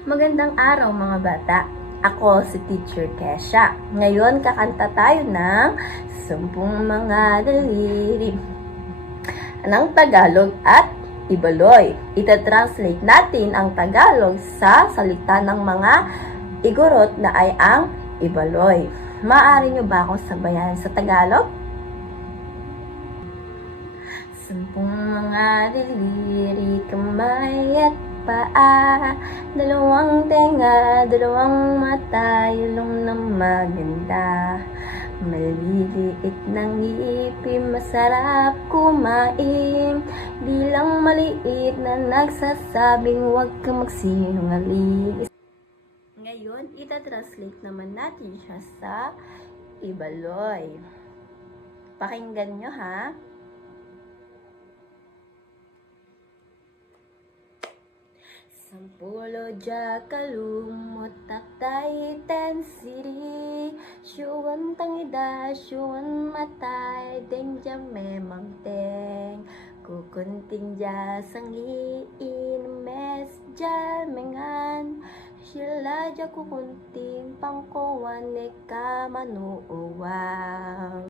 Magandang araw mga bata. Ako si Teacher Kesha. Ngayon kakanta tayo ng 10 mga daliri ng Tagalog at Ibaloy. Ita-translate natin ang Tagalog sa salita ng mga igorot na ay ang Ibaloy. Maaari nyo ba akong sabayan sa Tagalog? 10 mga daliri, kamay at paa, 2 tenga, 2 mata, ilong na maganda. Maliliit ng ngipin, masarap kumain, bilang maliit na nagsasabing huwag kang magsinungaling. Ngayon, ita-translate naman natin siya sa Ibaloy. Pakinggan nyo ha. Sampulo jakalumot tatay tensiri, syuan tangida, syuan matay, deng jame mamteng, kukunting jasang iinmes jamengan, sila ja kukunting pangkuwan eka manuuwang.